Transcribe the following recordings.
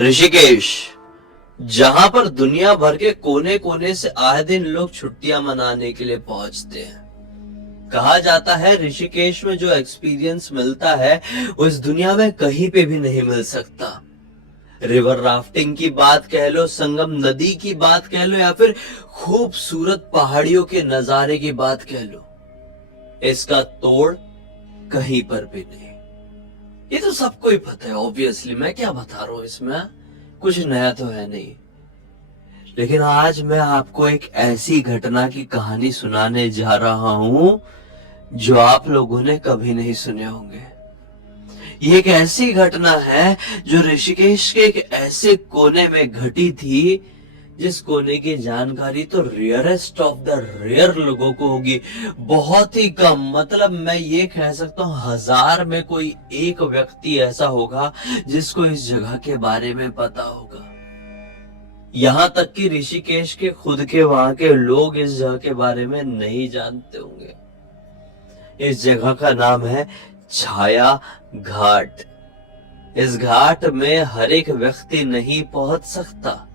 ऋषिकेश, जहां पर दुनिया भर के कोने कोने से आए दिन लोग छुट्टियां मनाने के लिए पहुंचते हैं। कहा जाता है ऋषिकेश में जो एक्सपीरियंस मिलता है वो इस दुनिया में कहीं पे भी नहीं मिल सकता। रिवर राफ्टिंग की बात कह लो, संगम नदी की बात कह लो, या फिर खूबसूरत पहाड़ियों के नजारे की बात कह लो, इसका तोड़ कहीं पर भी नहीं। ये तो सबको ही पता है, ऑब्वियसली। मैं क्या बता रहा हूं, इसमें कुछ नया तो है नहीं। लेकिन आज मैं आपको एक ऐसी घटना की कहानी सुनाने जा रहा हूं जो आप लोगों ने कभी नहीं सुने होंगे। ये एक ऐसी घटना है जो ऋषिकेश के एक ऐसे कोने में घटी थी जिस कोने की जानकारी तो रेयरेस्ट ऑफ द रेयर लोगों को होगी। बहुत ही कम, मतलब मैं ये कह सकता हूँ 1000 में कोई एक व्यक्ति ऐसा होगा जिसको इस जगह के बारे में पता होगा। यहां तक कि ऋषिकेश के खुद के वहां के लोग इस जगह के बारे में नहीं जानते होंगे। इस जगह का नाम है छाया घाट। इस घाट में हर एक व्यक्ति नहीं पहुंच सकता।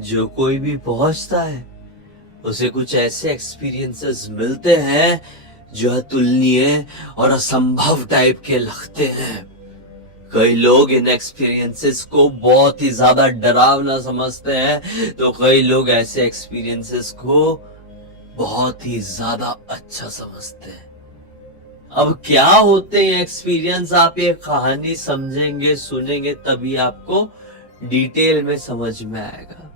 जो कोई भी पहुंचता है उसे कुछ ऐसे एक्सपीरियंसेस मिलते हैं जो अतुलनीय और असंभव टाइप के लगते हैं। कई लोग इन एक्सपीरियंसेस को बहुत ही ज्यादा डरावना समझते हैं, तो कई लोग ऐसे एक्सपीरियंसेस को बहुत ही ज्यादा अच्छा समझते हैं। अब क्या होते हैं एक्सपीरियंस, आप ये कहानी समझेंगे, सुनेंगे, तभी आपको डिटेल में समझ में आएगा।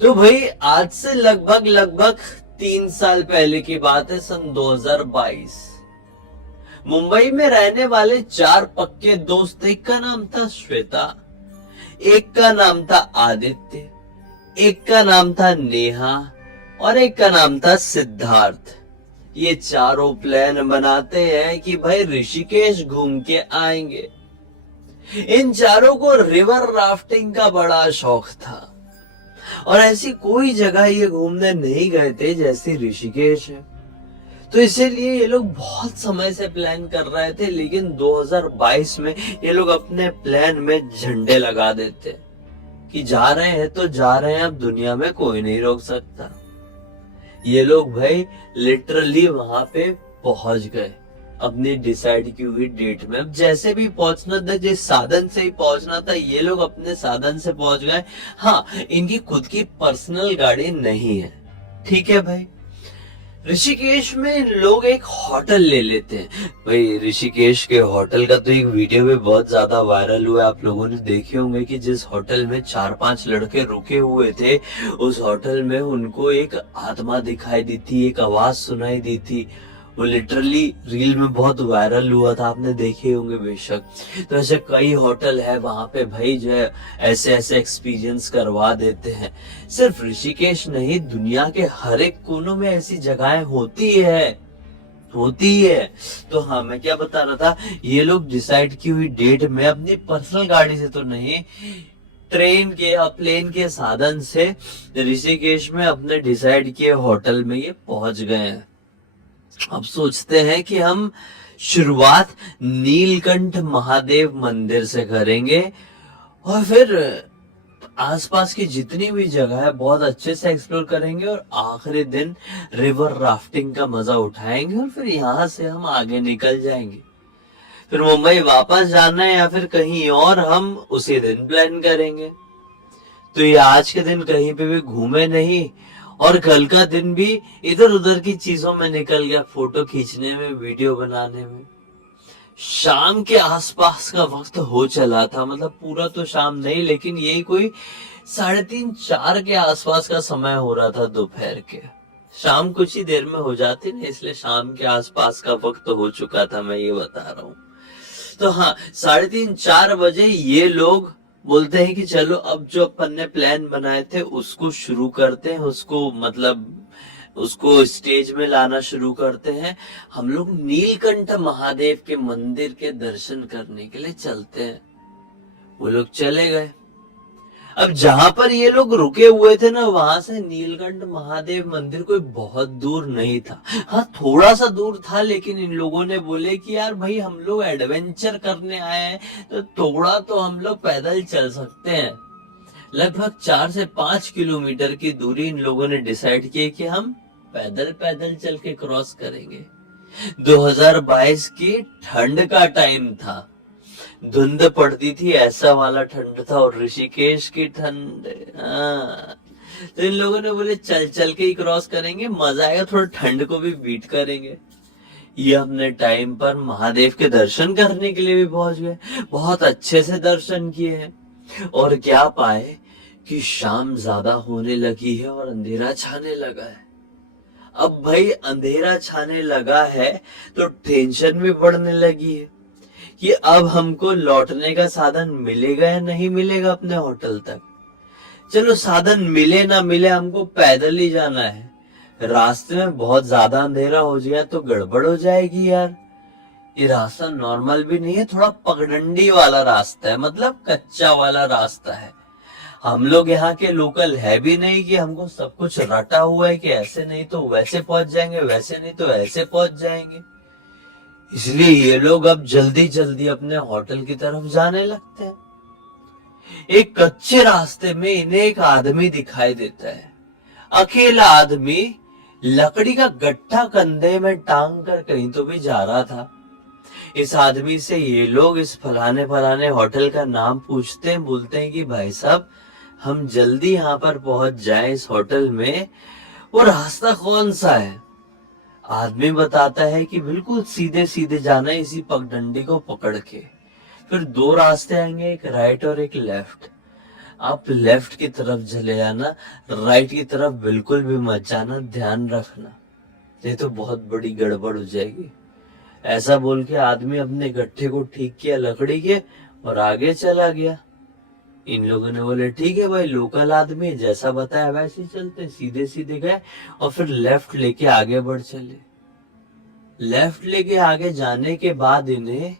तो भाई, आज से लगभग 3 साल पहले की बात है, सन 2022। मुंबई में रहने वाले 4 पक्के दोस्त, एक का नाम था श्वेता, एक का नाम था आदित्य, एक का नाम था नेहा और एक का नाम था सिद्धार्थ। ये चारों प्लान बनाते हैं कि भाई ऋषिकेश घूम के आएंगे। इन चारों को रिवर राफ्टिंग का बड़ा शौक था और ऐसी कोई जगह ये घूमने नहीं गए थे जैसे ऋषिकेश है। तो इसीलिए ये लोग बहुत समय से प्लान कर रहे थे, लेकिन 2022 में ये लोग अपने प्लान में झंडे लगा देते कि जा रहे हैं तो जा रहे हैं, अब दुनिया में कोई नहीं रोक सकता। ये लोग भाई लिटरली वहां पे पहुंच गए अपनी डिसाइड की हुई डेट में। अब जैसे भी पहुंचना था, जिस साधन से ही पहुंचना था, ये लोग अपने साधन से पहुंच गए। हाँ, इनकी खुद की पर्सनल गाड़ी नहीं है, ठीक है भाई। ऋषिकेश में लोग एक होटल ले लेते हैं। भाई ऋषिकेश के होटल का तो एक वीडियो भी बहुत ज्यादा वायरल हुआ, आप लोगों ने देखे होंगे कि जिस होटल में 4-5 लड़के रुके हुए थे, उस होटल में उनको एक आत्मा दिखाई दी थी, एक आवाज सुनाई दी थी। वो लिटरली रील में बहुत वायरल हुआ था, आपने देखे होंगे बेशक। तो ऐसे कई होटल है वहां पे भाई जो है ऐसे ऐसे एक्सपीरियंस करवा देते हैं। सिर्फ ऋषिकेश नहीं, दुनिया के हर एक कोनों में ऐसी जगहें होती है। तो हाँ, मैं क्या बता रहा था, ये लोग डिसाइड की हुई डेट में अपनी पर्सनल गाड़ी से तो नहीं, ट्रेन के या प्लेन के साधन से ऋषिकेश में अपने डिसाइड किए होटल में ये पहुंच गए हैं। अब सोचते हैं कि हम शुरुआत नीलकंठ महादेव मंदिर से करेंगे और फिर आसपास की जितनी भी जगह है बहुत अच्छे से एक्सप्लोर करेंगे और आखिरी दिन रिवर राफ्टिंग का मजा उठाएंगे और फिर यहाँ से हम आगे निकल जाएंगे। फिर मुंबई वापस जाना है या फिर कहीं और, हम उसी दिन प्लान करेंगे। तो ये आज के दिन कहीं पे भी घूमे नहीं और कल का दिन भी इधर उधर की चीजों में निकल गया, फोटो खींचने में, वीडियो बनाने में। शाम के आसपास का वक्त हो चला था, मतलब पूरा तो शाम नहीं, लेकिन यही कोई 3:30-4 के आसपास का समय हो रहा था दोपहर के। शाम कुछ ही देर में हो जाती ना, इसलिए शाम के आसपास का वक्त हो चुका था, मैं ये बता रहा हूँ। तो हाँ, 3:30-4 बजे ये लोग बोलते हैं कि चलो अब जो अपन ने प्लान बनाए थे उसको शुरू करते हैं, उसको स्टेज में लाना शुरू करते हैं। हम लोग नीलकंठ महादेव के मंदिर के दर्शन करने के लिए चलते हैं। वो लोग चले गए। अब जहां पर ये लोग रुके हुए थे ना, वहां से नीलकंठ महादेव मंदिर कोई बहुत दूर नहीं था। हाँ, थोड़ा सा दूर था, लेकिन इन लोगों ने बोले कि यार भाई हम लोग एडवेंचर करने आए हैं, तो थोड़ा तो हम लोग पैदल चल सकते हैं। लगभग 4 से 5 किलोमीटर की दूरी इन लोगों ने डिसाइड की कि हम पैदल पैदल चल के क्रॉस करेंगे। 2022 की ठंड का टाइम था, धुंध पड़ती थी, ऐसा वाला ठंड था, और ऋषिकेश की ठंड। हाँ। तो इन लोगों ने बोले चल चल के ही क्रॉस करेंगे, मजा आएगा, थोड़ा ठंड को भी बीट करेंगे। ये अपने टाइम पर महादेव के दर्शन करने के लिए भी पहुंच गए, बहुत अच्छे से दर्शन किए हैं। और क्या पाए कि शाम ज्यादा होने लगी है और अंधेरा छाने लगा है। अब भाई अंधेरा छाने लगा है तो टेंशन भी बढ़ने लगी है कि अब हमको लौटने का साधन मिलेगा या नहीं मिलेगा अपने होटल तक। चलो साधन मिले ना मिले, हमको पैदल ही जाना है। रास्ते में बहुत ज्यादा अंधेरा हो जाए तो गड़बड़ हो जाएगी यार। ये रास्ता नॉर्मल भी नहीं है, थोड़ा पगडंडी वाला रास्ता है, मतलब कच्चा वाला रास्ता है। हम लोग यहाँ के लोकल है भी नहीं कि हमको सब कुछ रटा हुआ है कि ऐसे नहीं तो वैसे पहुंच जाएंगे, वैसे नहीं तो ऐसे पहुंच जाएंगे। इसलिए ये लोग अब जल्दी जल्दी अपने होटल की तरफ जाने लगते हैं। एक कच्चे रास्ते में इन्हें एक आदमी दिखाई देता है। अकेला आदमी लकड़ी का गट्ठा कंधे में टांग कर कहीं तो भी जा रहा था। इस आदमी से ये लोग इस फलाने फलाने होटल का नाम पूछते हैं, बोलते हैं कि भाई साहब हम जल्दी यहाँ पर पहुंच जाएं इस होटल में, वो रास्ता कौन सा है? आदमी बताता है कि बिल्कुल सीधे सीधे जाना है, इसी पगडंडी को पकड़ के। फिर 2 रास्ते आएंगे, एक राइट और एक लेफ्ट। आप लेफ्ट की तरफ चले जाना, राइट की तरफ बिल्कुल भी मत जाना, ध्यान रखना, नहीं तो बहुत बड़ी गड़बड़ हो जाएगी। ऐसा बोल के आदमी अपने गट्ठे को ठीक किया लकड़ी के और आगे चला गया। इन लोगों ने बोले ठीक है भाई, लोकल आदमी जैसा बताया वैसे ही चलते। सीधे सीधे गए और फिर लेफ्ट लेके आगे बढ़ चले। लेफ्ट लेके आगे जाने के बाद इन्हें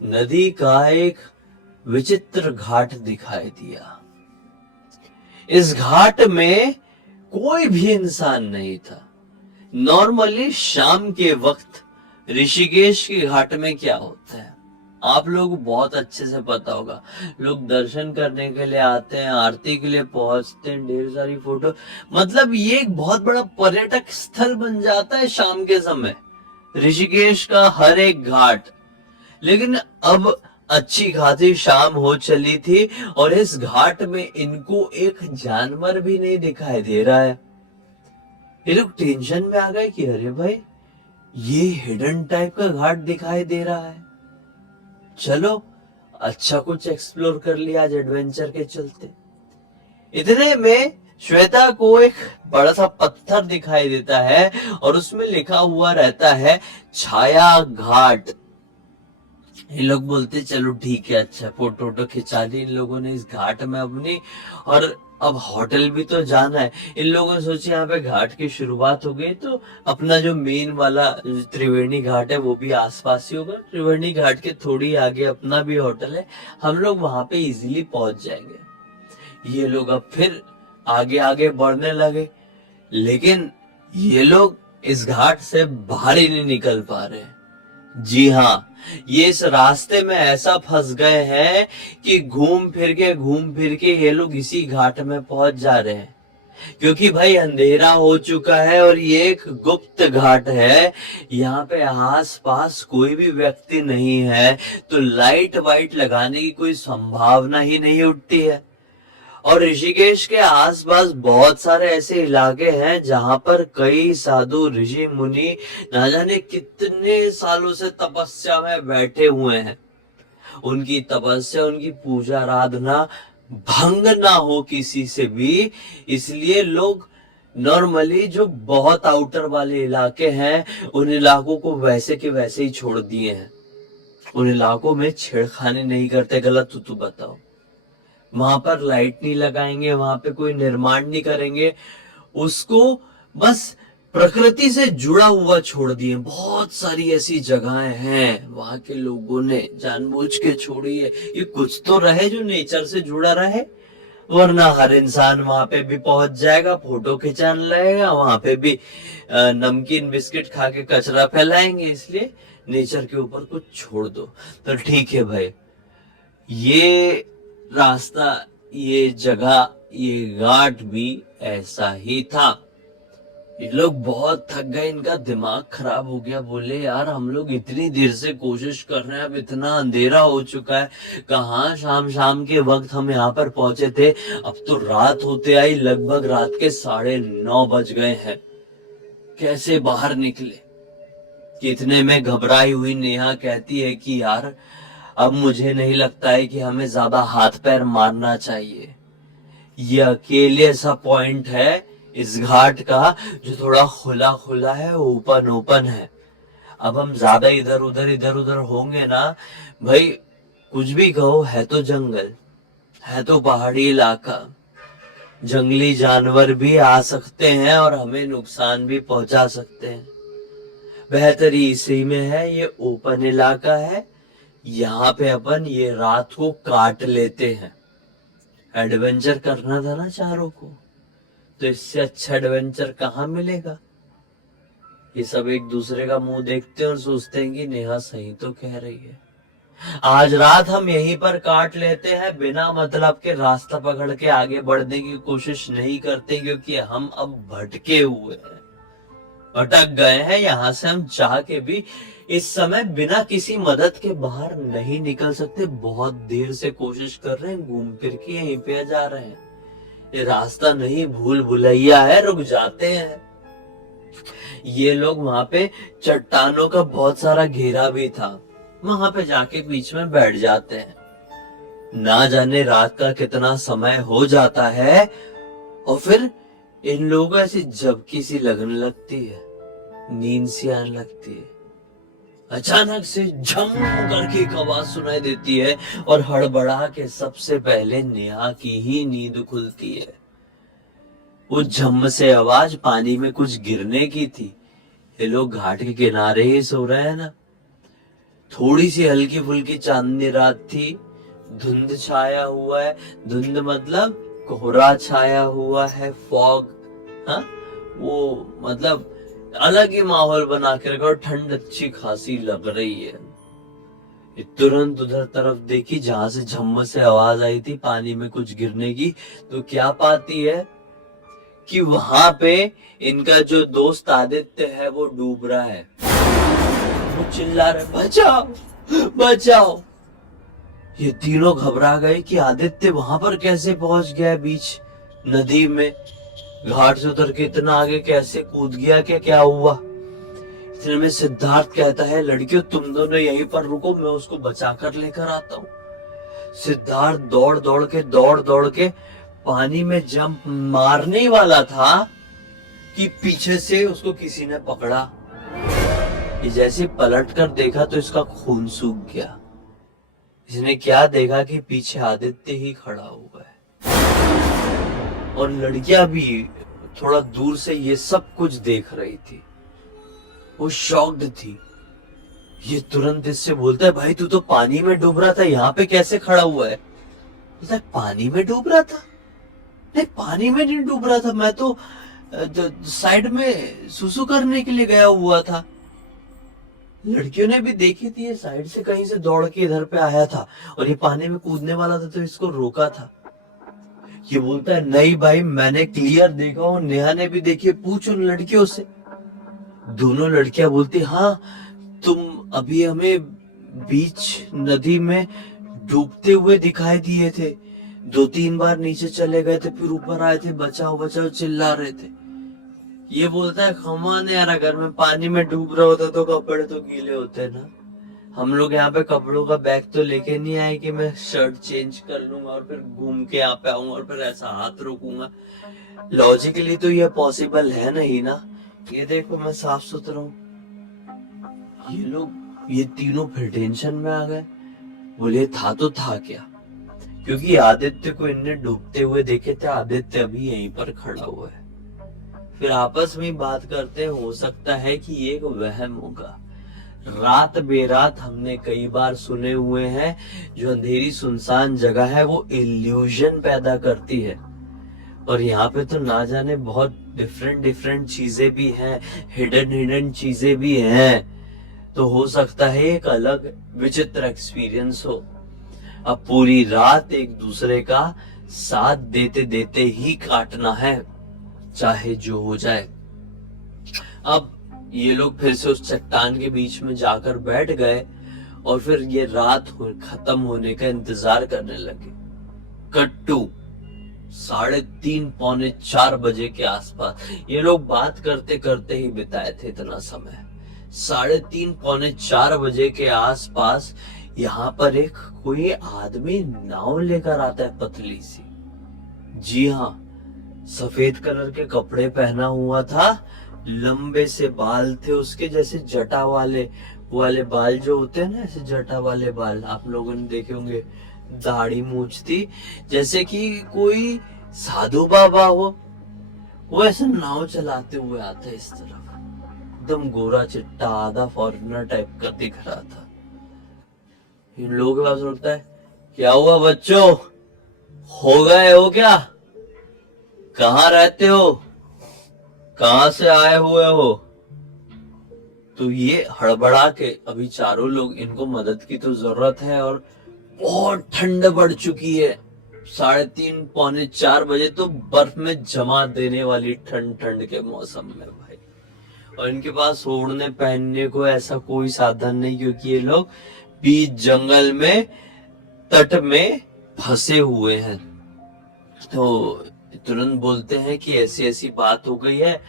नदी का एक विचित्र घाट दिखाई दिया। इस घाट में कोई भी इंसान नहीं था। नॉर्मली शाम के वक्त ऋषिकेश के घाट में क्या होता है आप लोग बहुत अच्छे से पता होगा। लोग दर्शन करने के लिए आते हैं, आरती के लिए पहुंचते हैं, ढेर सारी फोटो, मतलब ये एक बहुत बड़ा पर्यटक स्थल बन जाता है शाम के समय, ऋषिकेश का हर एक घाट। लेकिन अब अच्छी खासी शाम हो चली थी और इस घाट में इनको एक जानवर भी नहीं दिखाई दे रहा है। ये लोग टेंशन में आ गए कि अरे भाई ये हिडन टाइप का घाट दिखाई दे रहा है, चलो अच्छा कुछ एक्सप्लोर कर लिया आज एडवेंचर के चलते। इतने में श्वेता को एक बड़ा सा पत्थर दिखाई देता है और उसमें लिखा हुआ रहता है छाया घाट। ये लोग बोलते चलो ठीक है, अच्छा फोटो वोटो खिंचा ली इन लोगों ने इस घाट में अपनी, और अब होटल भी तो जाना है। इन लोगों ने सोचा यहाँ पे घाट की शुरुआत हो गई तो अपना जो मेन वाला त्रिवेणी घाट है वो भी आसपास ही होगा, त्रिवेणी घाट के थोड़ी आगे अपना भी होटल है, हम लोग वहां पे इजीली पहुंच जाएंगे। ये लोग अब फिर आगे आगे बढ़ने लगे, लेकिन ये लोग इस घाट से बाहर ही नहीं निकल पा रहे। जी हाँ, ये इस रास्ते में ऐसा फंस गए हैं कि घूम फिर के ये लोग इसी घाट में पहुंच जा रहे हैं, क्योंकि भाई अंधेरा हो चुका है और ये एक गुप्त घाट है। यहाँ पे आस पास कोई भी व्यक्ति नहीं है, तो लाइट वाइट लगाने की कोई संभावना ही नहीं उठती है। और ऋषिकेश के आसपास बहुत सारे ऐसे इलाके हैं जहां पर कई साधु ऋषि मुनि ना जाने कितने सालों से तपस्या में बैठे हुए हैं। उनकी तपस्या, उनकी पूजा आराधना भंग ना हो किसी से भी, इसलिए लोग नॉर्मली जो बहुत आउटर वाले इलाके हैं उन इलाकों को वैसे के वैसे ही छोड़ दिए हैं। उन इलाकों में छेड़खानी नहीं करते। गलत तो बताओ, वहां पर लाइट नहीं लगाएंगे, वहां पे कोई निर्माण नहीं करेंगे, उसको बस प्रकृति से जुड़ा हुआ छोड़ दिए। बहुत सारी ऐसी जगहें हैं वहां के लोगों ने जानबूझ के छोड़ी है, ये कुछ तो रहे जो नेचर से जुड़ा रहे। वरना हर इंसान वहां पे भी पहुंच जाएगा, फोटो खिंचाने लगेगा, वहां पे भी नमकीन बिस्किट खा के कचरा फैलाएंगे। इसलिए नेचर के ऊपर कुछ छोड़ दो। तो ठीक है भाई, ये रास्ता, ये जगह, ये घाट भी ऐसा ही था। ये लोग बहुत थक गए, इनका दिमाग खराब हो गया। बोले यार हम लोग इतनी देर से कोशिश कर रहे हैं, अब इतना अंधेरा हो चुका है, कहाँ शाम शाम के वक्त हम यहाँ पर पहुंचे थे, अब तो रात होते आई, लगभग रात के 9:30 बज गए हैं। कैसे बाहर निकले? इतने में घबराई हुई नेहा कहती है कि यार अब मुझे नहीं लगता है कि हमें ज्यादा हाथ पैर मारना चाहिए। ये अकेले सा पॉइंट है इस घाट का जो थोड़ा खुला खुला है, ओपन ओपन है। अब हम ज्यादा इधर उधर होंगे ना भाई, कुछ भी कहो, है तो जंगल, है तो पहाड़ी इलाका, जंगली जानवर भी आ सकते हैं और हमें नुकसान भी पहुंचा सकते हैं। बेहतरी इसी में है, ये ओपन इलाका है, यहाँ पे अपन ये रात को काट लेते हैं। एडवेंचर करना था ना चारों को, तो इससे अच्छा एडवेंचर कहाँ मिलेगा। ये सब एक दूसरे का मुंह देखते हैं और सोचते हैं कि नेहा सही तो कह रही है, आज रात हम यहीं पर काट लेते हैं। बिना मतलब के रास्ता पकड़ के आगे बढ़ने की कोशिश नहीं करते, क्योंकि हम अब भटके हुए हैं, भटक गए हैं। यहाँ से हम चाह के भी इस समय बिना किसी मदद के बाहर नहीं निकल सकते। बहुत देर से कोशिश कर रहे हैं, घूम फिर के यहीं पे जा रहे हैं। ये रास्ता नहीं, भूल भुलैया है, रुक जाते हैं। ये लोग वहां पे चट्टानों का बहुत सारा घेरा भी था, वहां पे जाके बीच में बैठ जाते हैं। ना जाने रात का कितना समय हो जाता है और फिर इन लोगों को ऐसी झपकी सी लगने लगती है, नींद सी आने लगती है। अचानक से झम करके एक आवाज सुनाई देती है और हड़बड़ा के सबसे पहले नेहा की ही नींद खुलती है। वो झम से आवाज पानी में कुछ गिरने की थी। ये लोग घाट के किनारे ही सो रहे हैं ना, थोड़ी सी हल्की फुल्की चांदनी रात थी, धुंध छाया हुआ है, धुंध मतलब कोहरा छाया हुआ है, फॉग, हाँ वो मतलब अलग ही माहौल बना के रखा और ठंड अच्छी खासी लग रही है। ये तुरंत उधर तरफ देखी जहां से झम्म से आवाज आई थी पानी में कुछ गिरने की, तो क्या पाती है कि वहां पे इनका जो दोस्त आदित्य है वो डूब रहा है। वो चिल्ला रहे बचाओ बचाओ। ये तीनों घबरा गए कि आदित्य वहां पर कैसे पहुंच गया बीच नदी में, घाट से उतर के इतना आगे कैसे कूद गया, क्या हुआ। इतने में सिद्धार्थ कहता है लड़कियों तुम दोनों यहीं पर रुको, मैं उसको बचा कर लेकर आता हूँ। सिद्धार्थ दौड़ दौड़ के पानी में जंप मारने वाला था कि पीछे से उसको किसी ने पकड़ा। ये जैसे पलट कर देखा तो इसका खून सूख गया। इसने क्या देखा कि पीछे आदित्य ही खड़ा हुआ है और लड़कियां भी थोड़ा दूर से ये सब कुछ देख रही थी। वो शॉक्ड थी। ये तुरंत इससे बोलता है भाई तू तो पानी में डूब रहा था, यहाँ पे कैसे खड़ा हुआ है। बोलता है पानी में डूब रहा था? नहीं पानी में नहीं डूब रहा था, मैं तो साइड में सुसु करने के लिए गया हुआ था। लड़कियों ने भी देखी थी ये साइड से कहीं से दौड़ के इधर पे आया था और ये पानी में कूदने वाला था तो इसको रोका था। ये बोलता है नहीं भाई मैंने क्लियर देखा हूं, नेहा ने भी देखी, पूछ उन लड़कियों से। दोनों लड़कियां बोलती हाँ तुम अभी हमें बीच नदी में डूबते हुए दिखाई दिए थे, 2-3 बार नीचे चले गए थे फिर ऊपर आए थे, बचाओ बचाओ चिल्ला रहे थे। ये बोलता है कमान यार अगर मैं पानी में डूब रहा होता तो कपड़े तो गीले होते ना। हम लोग यहाँ पे कपड़ों का बैग तो लेके नहीं आए कि मैं शर्ट चेंज कर लूंगा और फिर घूम के यहाँ पे आऊंगा और फिर ऐसा हाथ रोकूंगा। लॉजिकली तो ये पॉसिबल है नहीं ना। ये देखो मैं साफ सुथरा हूँ। ये लोग ये तीनों फिर टेंशन में आ गए। बोले था तो था क्या, क्योंकि आदित्य को इनने डूबते हुए देखे थे। आदित्य अभी यहीं पर खड़ा हुआ है। फिर आपस में बात करते हो सकता है कि ये एक वहम होगा। रात बेरात हमने कई बार सुने हुए हैं, जो अंधेरी सुनसान जगह है वो इल्यूजन पैदा करती है। और यहाँ पे तो ना जाने बहुत डिफरेंट डिफरेंट चीजें भी हैं, हिडन हिडन चीजें भी हैं। तो हो सकता है एक अलग विचित्र एक्सपीरियंस हो। अब पूरी रात एक दूसरे का साथ देते देते ही काटना है, चाहे जो हो जाए। अब ये लोग फिर से उस चट्टान के बीच में जाकर बैठ गए और फिर ये रात खत्म होने का इंतजार करने लगे। कट्टू 3:30 पौने 4 बजे के आसपास ये लोग बात करते करते ही बिताए थे इतना समय। 3:30 पौने 4 बजे के आसपास यहाँ पर एक कोई आदमी नाव लेकर आता है, पतली सी। जी हाँ, सफेद कलर के कपड़े पहना हुआ था, लंबे से बाल थे उसके, जैसे जटा वाले बाल जो होते हैं ना, ऐसे जटा वाले बाल आप लोगों ने देखे होंगे। दाढ़ी मूंछ थी, जैसे कि कोई साधु बाबा हो। वो ऐसे नाव चलाते हुए आता है इस तरफ, एकदम गोरा चिट्टा, आधा फॉरेनर टाइप का दिख रहा था। इन लोगों के पास रुकता है, क्या हुआ बच्चों, हो गए हो क्या, कहाँ रहते हो, कहाँ से आए हुए हो। तो ये हड़बड़ा के, अभी चारों लोग, इनको मदद की तो जरूरत है और बहुत ठंड बढ़ चुकी है। 3:30 पौने 4 बजे तो बर्फ में जमा देने वाली ठंड के मौसम में भाई। और इनके पास ओढ़ने पहनने को ऐसा कोई साधन नहीं, क्योंकि ये लोग बीच जंगल में तट में फंसे हुए हैं। तो तुरंत बोलते हैं कि ऐसी ऐसी बात हो गई है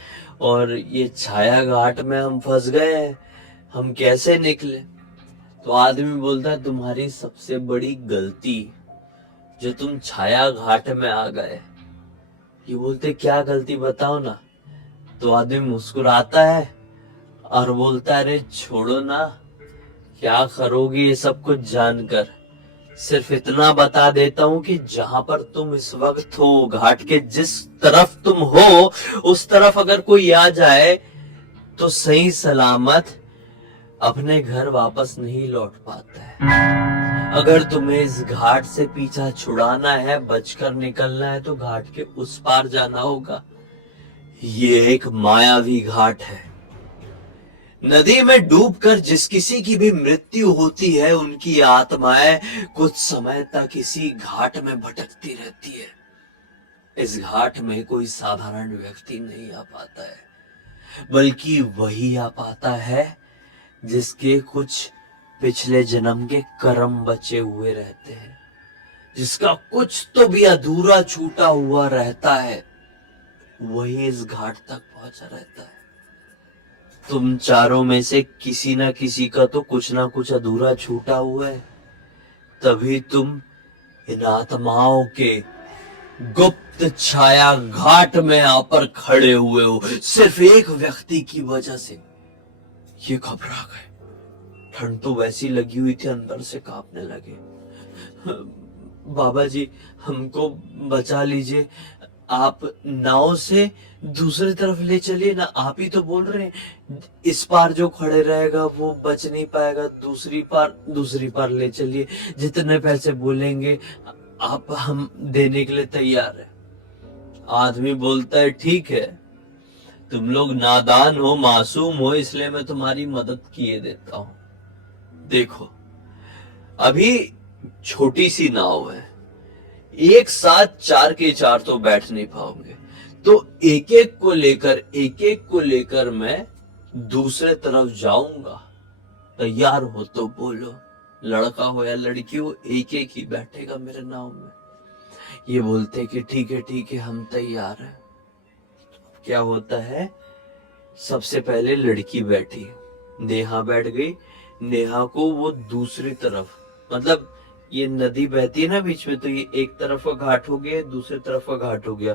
और ये छाया घाट में हम फंस गए हैं, हम कैसे निकले। तो आदमी बोलता है, तुम्हारी सबसे बड़ी गलती जो तुम छाया घाट में आ गए। ये बोलते, क्या गलती बताओ ना। तो आदमी मुस्कुराता है और बोलता है, अरे छोड़ो ना, क्या करोगी ये सब कुछ जानकर। सिर्फ इतना बता देता हूँ कि जहां पर तुम इस वक्त हो, घाट के जिस तरफ तुम हो, उस तरफ अगर कोई आ जाए तो सही सलामत अपने घर वापस नहीं लौट पाता है। अगर तुम्हें इस घाट से पीछा छुड़ाना है, बचकर निकलना है, तो घाट के उस पार जाना होगा। ये एक मायावी घाट है। नदी में डूबकर जिस किसी की भी मृत्यु होती है, उनकी आत्माएं कुछ समय तक इसी घाट में भटकती रहती है। इस घाट में कोई साधारण व्यक्ति नहीं आ पाता है, बल्कि वही आ पाता है जिसके कुछ पिछले जन्म के कर्म बचे हुए रहते हैं, जिसका कुछ तो भी अधूरा छूटा हुआ रहता है, वही इस घाट तक पहुंचा रहता है। तुम चारों में से किसी ना किसी का तो कुछ ना कुछ अधूरा छूटा हुआ है, तभी तुम इन आत्माओं के गुप्त छाया घाट में यहाँ पर खड़े हुए हो। सिर्फ एक व्यक्ति की वजह से ये घबरा गए। ठंड तो वैसी लगी हुई थी, अंदर से कांपने लगे। बाबा जी, हमको बचा लीजिए, आप नाव से दूसरी तरफ ले चलिए ना। आप ही तो बोल रहे हैं इस पार जो खड़े रहेगा वो बच नहीं पाएगा, दूसरी पार ले चलिए, जितने पैसे बोलेंगे आप हम देने के लिए तैयार है। आदमी बोलता है, ठीक है, तुम लोग नादान हो, मासूम हो, इसलिए मैं तुम्हारी मदद किए देता हूं। देखो, अभी छोटी सी नाव है, एक साथ 4 के 4 तो बैठ नहीं पाओगे, तो एक एक को लेकर मैं दूसरे तरफ जाऊंगा। तैयार हो तो बोलो, लड़का हो या लड़की हो, एक एक ही बैठेगा मेरे नाव में। ये बोलते कि ठीक है हम तैयार हैं। क्या होता है, सबसे पहले लड़की बैठी, नेहा बैठ गई। नेहा को वो दूसरी तरफ, मतलब ये नदी बहती है ना बीच में, तो ये एक तरफ का घाट हो गया, दूसरी तरफ का घाट हो गया,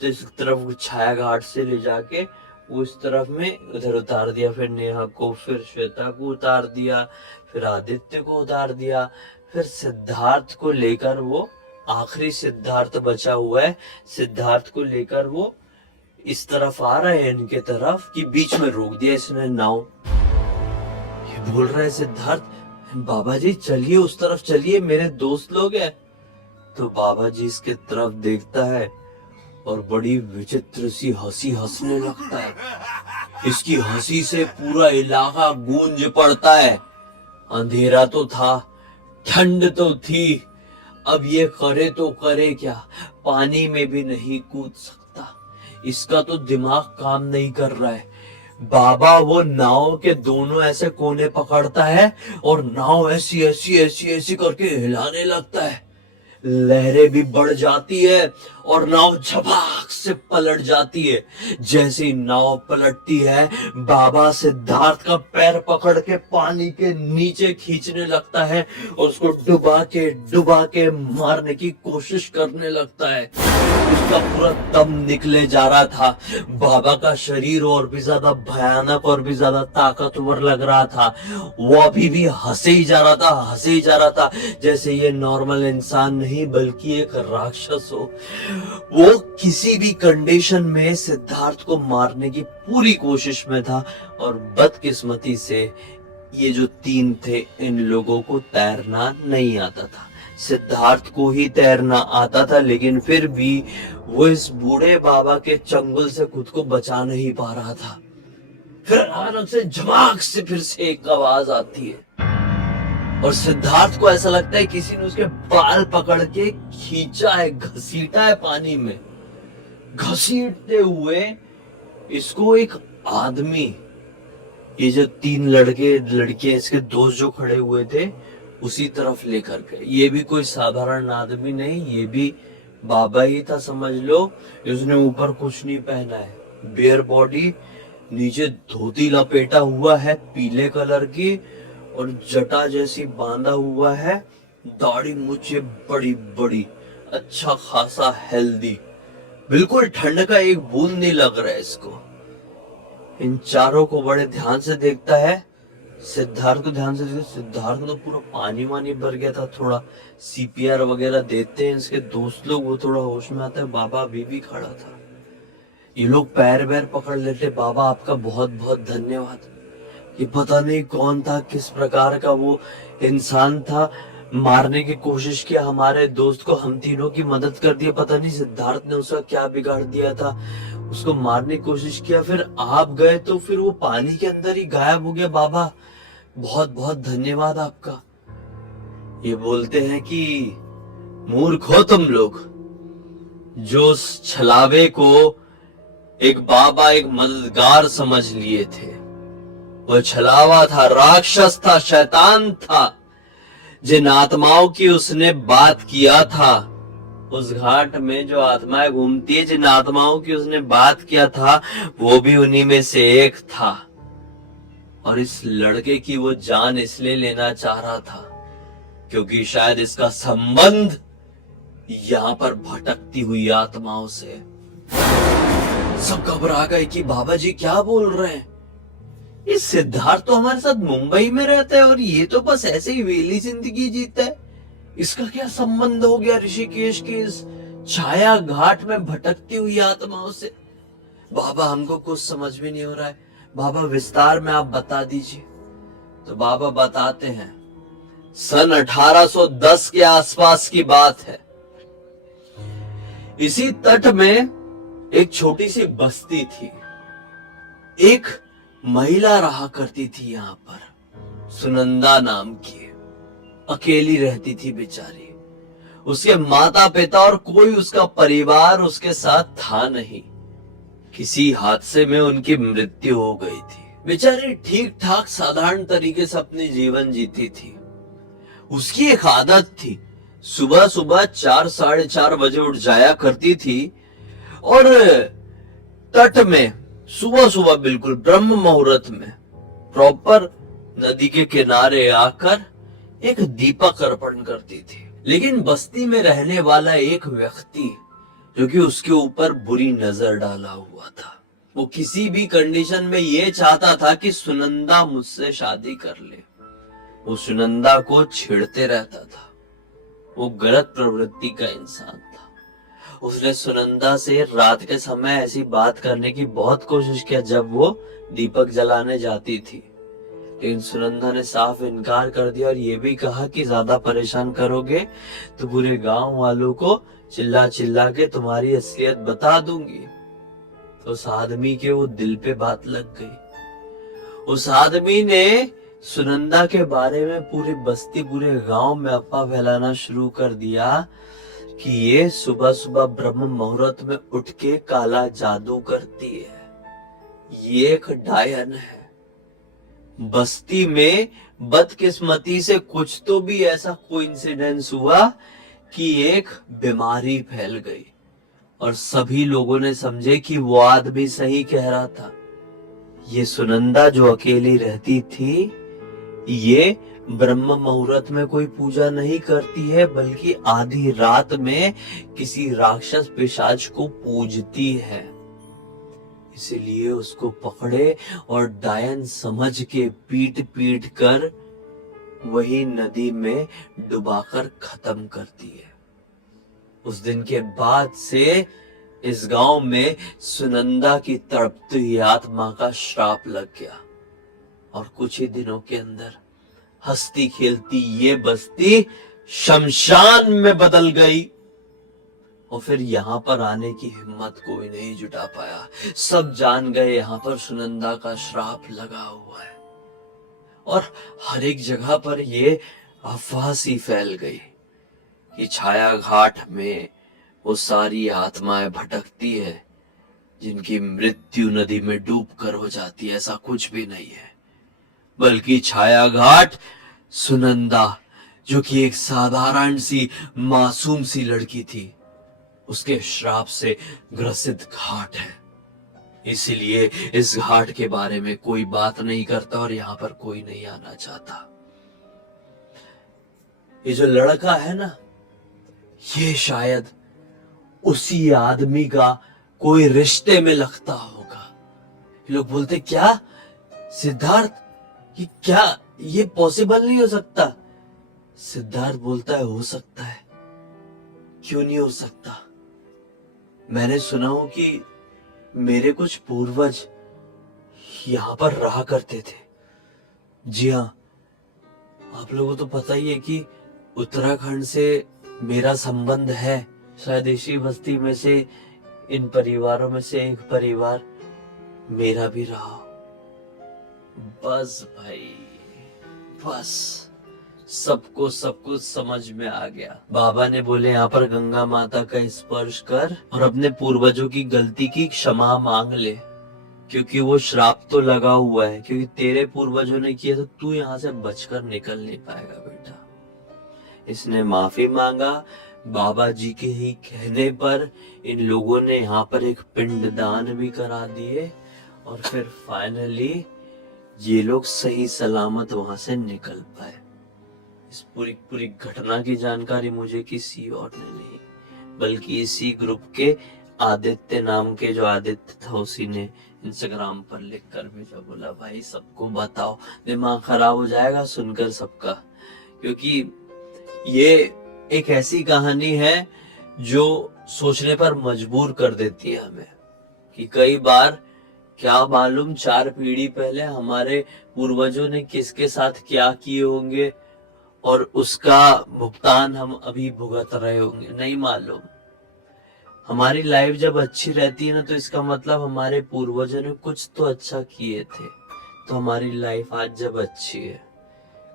तो इस तरफ छाया घाट से ले जाके वो इस तरफ में उधर उतार दिया। फिर नेहा को, फिर श्वेता को उतार दिया, फिर आदित्य को उतार दिया, फिर सिद्धार्थ को लेकर, वो आखिरी सिद्धार्थ बचा हुआ है, सिद्धार्थ को लेकर वो इस तरफ आ रहे हैं इनके तरफ, कि बीच में रोक दिया इसने नाव। ये बोल रहा है सिद्धार्थ, बाबा जी चलिए उस तरफ चलिए, मेरे दोस्त लोग हैं। तो बाबा जी इसके तरफ देखता है और बड़ी विचित्र सी हंसी हंसने लगता है। इसकी हंसी से पूरा इलाका गूंज पड़ता है। अंधेरा तो था, ठंड तो थी, अब ये करे तो करे क्या, पानी में भी नहीं कूद सकता, इसका तो दिमाग काम नहीं कर रहा है। बाबा वो नाव के दोनों ऐसे कोने पकड़ता है और नाव ऐसी ऐसी ऐसी ऐसी करके हिलाने लगता है। लहरें भी बढ़ जाती है और नाव झपाक से पलट जाती है। जैसे ही नाव पलटती है, बाबा सिद्धार्थ का पैर पकड़ के पानी के नीचे खींचने लगता है और उसको डुबा के मारने की कोशिश करने लगता है। उसका पूरा दम निकले जा रहा था। बाबा का शरीर और भी ज्यादा भयानक और भी ज्यादा ताकतवर लग रहा था। वो अभी भी हंसे ही जा रहा था, जैसे ये नॉर्मल इंसान नहीं बल्कि एक राक्षस हो। वो किसी भी कंडीशन में सिद्धार्थ को मारने की पूरी कोशिश में था और बदकिस्मती से ये जो तीन थे, इन लोगों को तैरना नहीं आता था। सिद्धार्थ को ही तैरना आता था, लेकिन फिर भी वो इस बूढ़े बाबा के चंगुल से खुद को बचा नहीं पा रहा था। फिर अचानक से झमाक से फिर से एक आवाज आती है और सिद्धार्थ को ऐसा लगता है किसी ने उसके बाल पकड़ के खींचा है, घसीटा है पानी में। घसीटते हुए इसको एक आदमी, ये जो तीन लड़के इसके दोस्त जो खड़े हुए थे, उसी तरफ लेकर गए। ये भी कोई साधारण आदमी नहीं, ये भी बाबा ही था समझ लो। उसने ऊपर कुछ नहीं पहना है, बेयर बॉडी, नीचे धोती लपेटा हुआ है पीले कलर की और जटा जैसी बांधा हुआ है, दाढ़ी मुझे बड़ी बड़ी, अच्छा खासा हेल्दी, बिल्कुल ठंड का एक बूंद नहीं लग रहा है इसको। इन चारों को बड़े ध्यान से देखता है, सिद्धार्थ को ध्यान से देखता। सिद्धार्थ को तो पूरा पानी वानी भर गया था। थोड़ा सीपीआर वगैरह देते हैं इसके दोस्त लोग, वो थोड़ा होश में आता है। बाबा अभी भी खड़ा था। ये लोग पैर वैर पकड़ लेते, बाबा आपका बहुत बहुत धन्यवाद। ये पता नहीं कौन था, किस प्रकार का वो इंसान था, मारने की कोशिश किया हमारे दोस्त को, हम तीनों की मदद कर दी। पता नहीं सिद्धार्थ ने उसका क्या बिगाड़ दिया था, उसको मारने की कोशिश किया, फिर आप गए तो फिर वो पानी के अंदर ही गायब हो गया। बाबा बहुत बहुत धन्यवाद आपका। ये बोलते हैं कि मूर्ख हो तुम लोग, जो उस छलावे को एक बाबा, एक मददगार समझ लिए थे। वो छलावा था, राक्षस था, शैतान था। जिन आत्माओं की उसने बात किया था, उस घाट में जो आत्माएं घूमती है, जिन आत्माओं की उसने बात किया था, वो भी उन्हीं में से एक था। और इस लड़के की वो जान इसलिए लेना चाह रहा था क्योंकि शायद इसका संबंध यहां पर भटकती हुई आत्माओं से। सब घबरा गए कि बाबा जी क्या बोल रहे हैं। ये सिद्धार्थ तो हमारे साथ मुंबई में रहता है और ये तो बस ऐसे ही वेली जिंदगी जीता है। इसका क्या संबंध हो गया ऋषिकेश के इस छाया घाट में भटकती हुई आत्माओं से। बाबा हमको कुछ समझ में नहीं हो रहा है, बाबा विस्तार में आप बता दीजिए। तो बाबा बताते हैं, सन 1810 के आसपास की बात है। इसी तट में एक छोटी सी बस्ती थी। एक महिला रहा करती थी यहां पर, सुनंदा नाम की। अकेली रहती थी बेचारी। उसके माता पिता और कोई उसका परिवार उसके साथ था नहीं। किसी हादसे में उनकी मृत्यु हो गई थी। बेचारी ठीक ठाक साधारण तरीके से अपनी जीवन जीती थी। उसकी एक आदत थी, सुबह सुबह 4 साढ़े 4 बजे उठ जाया करती थी और तट में सुबह सुबह बिल्कुल ब्रह्म मुहूर्त में प्रॉपर नदी के किनारे आकर एक दीपक अर्पण करती थी। लेकिन बस्ती में रहने वाला एक व्यक्ति जो कि उसके ऊपर बुरी नजर डाला हुआ था, वो किसी भी कंडीशन में ये चाहता था कि सुनंदा मुझसे शादी कर ले। वो सुनंदा को छेड़ते रहता था। वो गलत प्रवृत्ति का इंसान था। उसने सुनंदा से रात के समय ऐसी बात करने की बहुत कोशिश किया जब वो दीपक जलाने जाती थी, लेकिन सुनंदा ने साफ इनकार कर दिया और ये भी कहा कि ज्यादा परेशान करोगे तो पूरे गांव वालों को चिल्ला चिल्ला के तुम्हारी असलियत बता दूंगी। तो उस आदमी के वो दिल पे बात लग गई। उस आदमी ने सुनंदा के बारे में पूरी बस्ती पूरे गांव में अफवाह फैलाना शुरू कर दिया कि ये सुबह सुबह ब्रह्म मुहूर्त में उठ के काला जादू करती है, ये एक डायन है। बस्ती में बदकिस्मती से कुछ तो भी ऐसा कोइंसिडेंस हुआ कि एक बीमारी फैल गई और सभी लोगों ने समझे कि वो आदमी सही कह रहा था। ये सुनंदा जो अकेली रहती थी, ये ब्रह्म मुहूर्त में कोई पूजा नहीं करती है, बल्कि आधी रात में किसी राक्षस पिशाच को पूजती है। इसीलिए उसको पकड़े और डायन समझ के पीट पीट कर वही नदी में डुबाकर खत्म करती है। उस दिन के बाद से इस गांव में सुनंदा की तड़पती हुई आत्मा का श्राप लग गया और कुछ ही दिनों के अंदर हंसती खेलती ये बस्ती शमशान में बदल गई। और फिर यहाँ पर आने की हिम्मत कोई नहीं जुटा पाया। सब जान गए यहाँ पर सुनंदा का श्राप लगा हुआ है और हर एक जगह पर ये अफवाह सी फैल गई कि छाया घाट में वो सारी आत्माएं भटकती है जिनकी मृत्यु नदी में डूब कर हो जाती है। ऐसा कुछ भी नहीं है, बल्कि छाया घाट सुनंदा जो कि एक साधारण सी मासूम सी लड़की थी, उसके श्राप से ग्रसित घाट है। इसीलिए इस घाट के बारे में कोई बात नहीं करता और यहाँ पर कोई नहीं आना चाहता। ये जो लड़का है ना, ये शायद उसी आदमी का कोई रिश्ते में लगता होगा। लोग बोलते क्या सिद्धार्थ, कि क्या ये पॉसिबल नहीं हो सकता? सिद्धार्थ बोलता है हो सकता है, क्यों नहीं हो सकता। मैंने सुना हूं कि मेरे कुछ पूर्वज यहां पर रहा करते थे। जी हाँ, आप लोगों को तो पता ही है कि उत्तराखंड से मेरा संबंध है। शायद इसी बस्ती में से इन परिवारों में से एक परिवार मेरा भी रहा। बस भाई, बस सबको सब कुछ समझ में आ गया। बाबा ने बोले यहाँ पर गंगा माता का स्पर्श कर और अपने पूर्वजों की गलती की क्षमा मांग ले, क्योंकि वो श्राप तो लगा हुआ है। क्योंकि तेरे पूर्वजों ने किया तो तू यहाँ से बचकर निकल नहीं पाएगा बेटा। इसने माफी मांगा। बाबा जी के ही कहने पर इन लोगों ने यहाँ पर एक पिंडदान भी करा दिए और फिर फाइनली ये लोग सही सलामत वहां से निकल पाए। इस पूरी घटना की जानकारी मुझे किसी और ने नहीं, बल्कि इसी ग्रुप के आदित्य नाम के जो आदित्य था, उसी ने इंस्टाग्राम पर लिख कर भेजा। बोला भाई सबको बताओ, दिमाग खराब हो जाएगा सुनकर सबका। क्योंकि ये एक ऐसी कहानी है जो सोचने पर मजबूर कर देती है हमें कि कई बार क्या मालूम 4 पीढ़ी पहले हमारे पूर्वजों ने किसके साथ क्या किए होंगे और उसका भुगतान हम अभी भुगत रहे होंगे, नहीं मालूम। हमारी लाइफ जब अच्छी रहती है ना, तो इसका मतलब हमारे पूर्वजों ने कुछ तो अच्छा किए थे, तो हमारी लाइफ आज जब अच्छी है।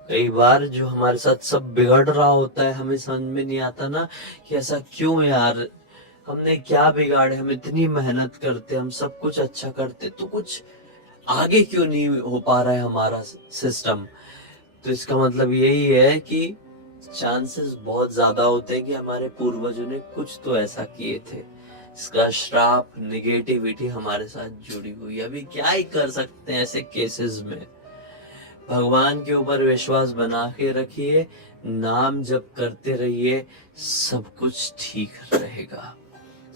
कई बार जो हमारे साथ सब बिगड़ रहा होता है, हमें समझ में नहीं आता ना कि ऐसा क्यों यार, हमने क्या बिगाड़े, हम इतनी मेहनत करते, हम सब कुछ अच्छा करते, तो कुछ आगे क्यों नहीं हो पा रहा है हमारा सिस्टम। तो इसका मतलब यही है कि चांसेस बहुत ज्यादा होते हैं कि हमारे पूर्वजों ने कुछ तो ऐसा किए थे, इसका श्राप निगेटिविटी हमारे साथ जुड़ी हुई है। अभी क्या ही कर सकते हैं ऐसे केसेस में। भगवान के ऊपर विश्वास बना के रखिए, नाम जप करते रहिए, सब कुछ ठीक रहेगा।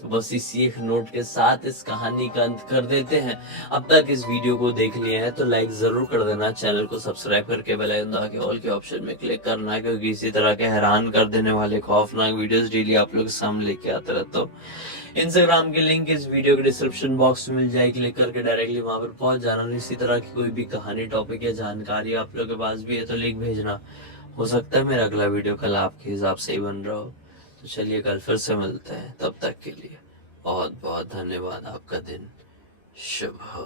तो बस इसी एक नोट के साथ इस कहानी का अंत कर देते हैं। अब तक इस वीडियो को देख लिए हैं तो लाइक जरूर कर देना, चैनल को सब्सक्राइब करके बेल आइकन दबा के ऑल के ऑप्शन में क्लिक करना, क्योंकि इसी तरह के हैरान कर देने वाले खौफनाक वीडियोस डेली आप लोग के सामने लेके आते रहता हूँ। इंस्टाग्राम की लिंक इस वीडियो के डिस्क्रिप्शन बॉक्स में मिल जाए, क्लिक करके डायरेक्टली वहां पर पहुंच जाना। इसी तरह की कोई भी कहानी, टॉपिक या जानकारी आप लोग के पास भी है तो लिंक भेजना। हो सकता है मेरा अगला वीडियो कल आपके हिसाब से ही बन रहा हो। तो चलिए कल फिर से मिलते हैं, तब तक के लिए बहुत बहुत धन्यवाद। आपका दिन शुभ हो।